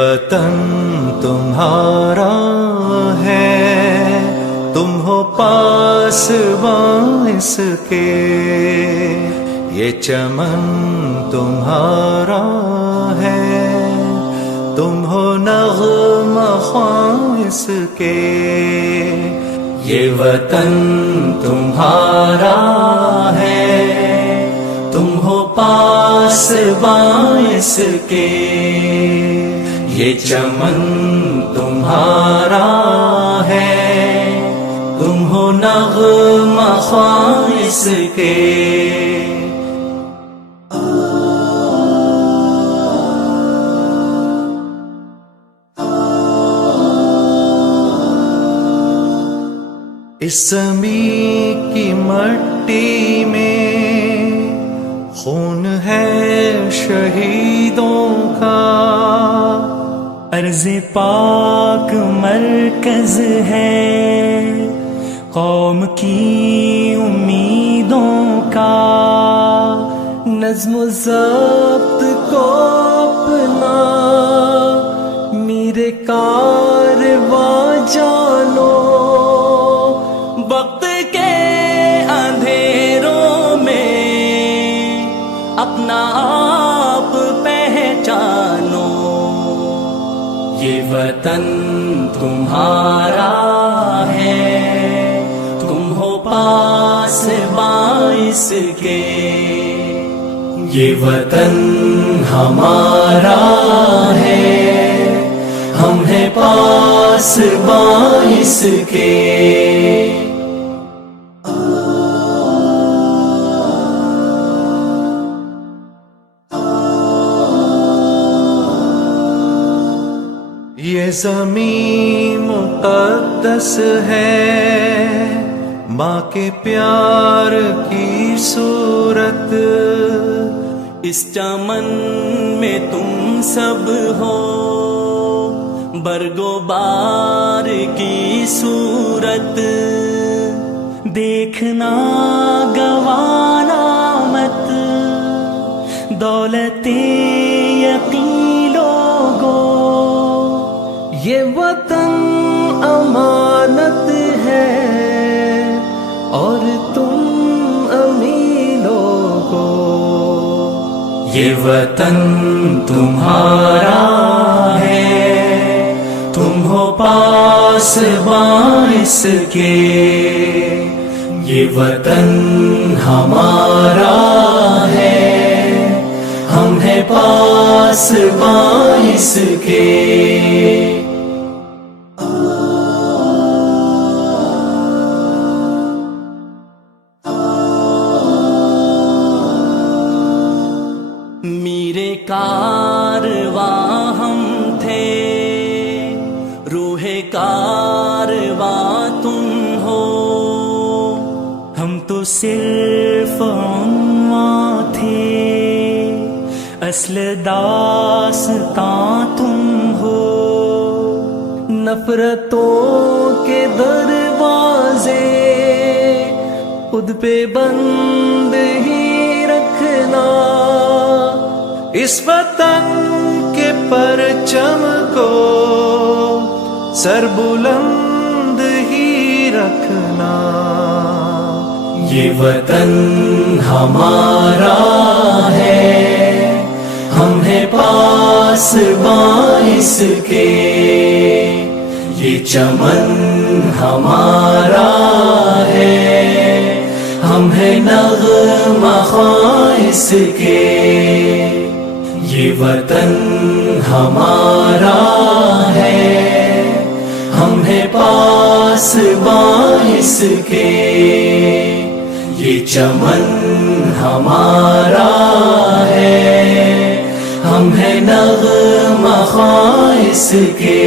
وطن تمہارا ہے، تم ہو پاسباں اس کے، یہ چمن تمہارا ہے، تم ہو نغمہ خواں اس کے، یہ وطن تمہارا ہے، تم ہو پاسباں اس کے، یہ چمن تمہارا ہے، تم ہو نغمہ خواں اس کے۔ اس زمین کی مٹی میں خون ہے شہیدوں کا، عرض پاک مرکز ہے قوم کی امیدوں کا، نظم و ضبط کو اپنا میرے کارواں جانو، وقت کے اندھیروں میں اپنا آپ پہچانو، یہ وطن تمہارا ہے، تم ہو پاسباں اس کے، یہ وطن ہمارا ہے، ہم ہیں پاسباں اس کے۔ یہ زمین مقدس ہے، ماں کے پیار کی صورت، اس چمن میں تم سب ہو برگ و بار کی صورت، دیکھنا گوانا مت دولت یقین لوگو، یہ وطن امانت ہے اور تم امیروں کو، یہ وطن تمہارا ہے، تم ہو پاسباں اس کے، یہ وطن ہمارا ہے، ہم ہیں پاسباں اس کے۔ میرے کارواں ہم تھے، روح کارواں تم ہو، ہم تو صرف عنواں تھے، اصل داستاں تم ہو، نفرتوں کے دروازے خود پہ بند ہی رکھنا، اس وطن کے پرچم کو سر بلند ہی رکھنا، یہ وطن ہمارا ہے، ہم ہیں پاسباں اس کے، یہ چمن ہمارا ہے، ہم ہیں نغمہ خواں اس کے، یہ وطن ہمارا ہے، ہم ہیں پاسباں اس کے، یہ چمن ہمارا ہے، ہم ہیں نغمہ خواں اس کے۔